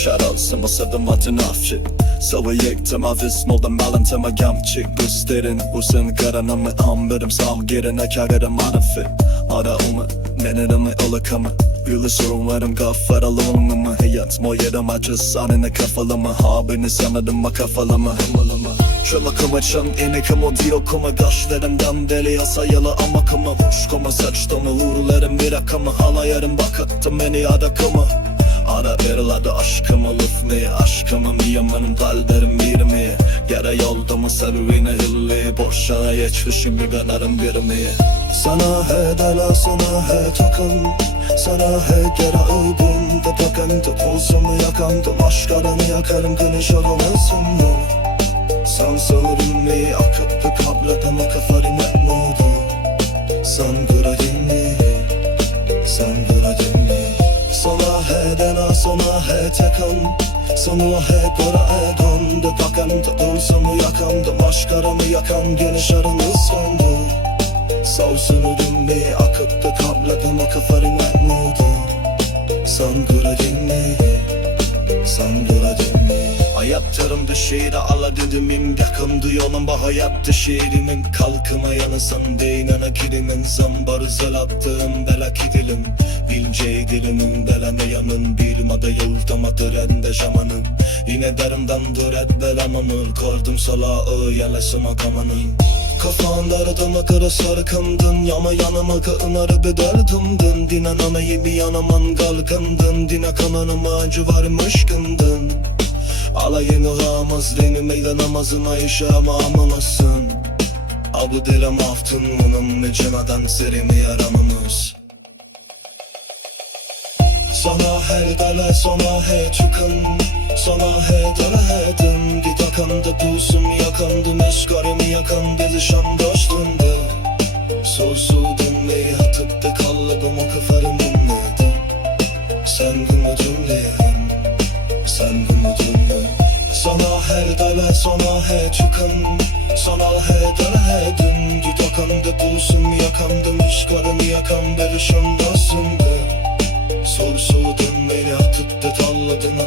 Som att sätta maten av shit Så jag gick till mig visst målden mellan till mig gamchik Gusterin Usen karana med amberim Savgirine kagara marafi Ara ume Nenirimi ılıkımı Gülü sorunlarım gaffaralı mı? Hayat moyerim acı sanine kafalımı Haberini sanırım ma kafalımı Hımılımı Şöyle kımaçım enikim o diyokuma Kaşlarımdan deli yasayalı ama. Kıma Vuşkuma saçtımı uğurlarım bir akımı Halayarım bakattım beni adakımı Ara veriladi aşkımı lütfi Aşkımı? Miyamanın kalderim bir mi? Yara yolda mı sebebine illi Boşa geçmişim bir kanarım bir mi? Sana hedela sana he takın Sana he gera uygun. Da bakın Tutulsumu yakandım Aşkarını yakarım güneş olmasın mı Sen sorun mi akıttı sana he tekan Sana he gora he dondu Bakın tutulsumu yakandım Aşkarını yakan? Güneş aramız söndü Savsunu dümmeyi akıttı kabladama kafarı memnudu Sen gördün mü sen Hayatlarımda şehri ala dedimim Yakındı yolumba hayatta şehrimin Kalkıma yanısın değinene girimin Zambarı zel attığım belak idilim Bilce dilimin belene yanın? Bilmada yoltama törende şamanın. Yine derimden duret belamamı Kordum salağı yelesim akamanın Kafanda dama kara sarkımdın. Yama yanıma kınarı bederdimdin Dinen anayı bir yanaman kalkındın. Dine kananıma acı varmış gındın Alayını hamaz Reni meydan namazına yaşamamamasın Abu dilim aftın Bunun mecemadan serimi yaramamız sana her dale sana he çıkın. Sana he dale he dın. Git akandı pulsum yakandı Meşgarimi yakan bizi şan dostundu Sorsudum neyi atıp da kalladım o kafarım dinledim Sen bunu dinleyen Sen bunu dinle Sana her dale sana he çıkın Sana he dale he dın Git akandı pulsum yakandı Meşgarimi yakan bizi şan dostundu Sorsudun beni atıp da talladın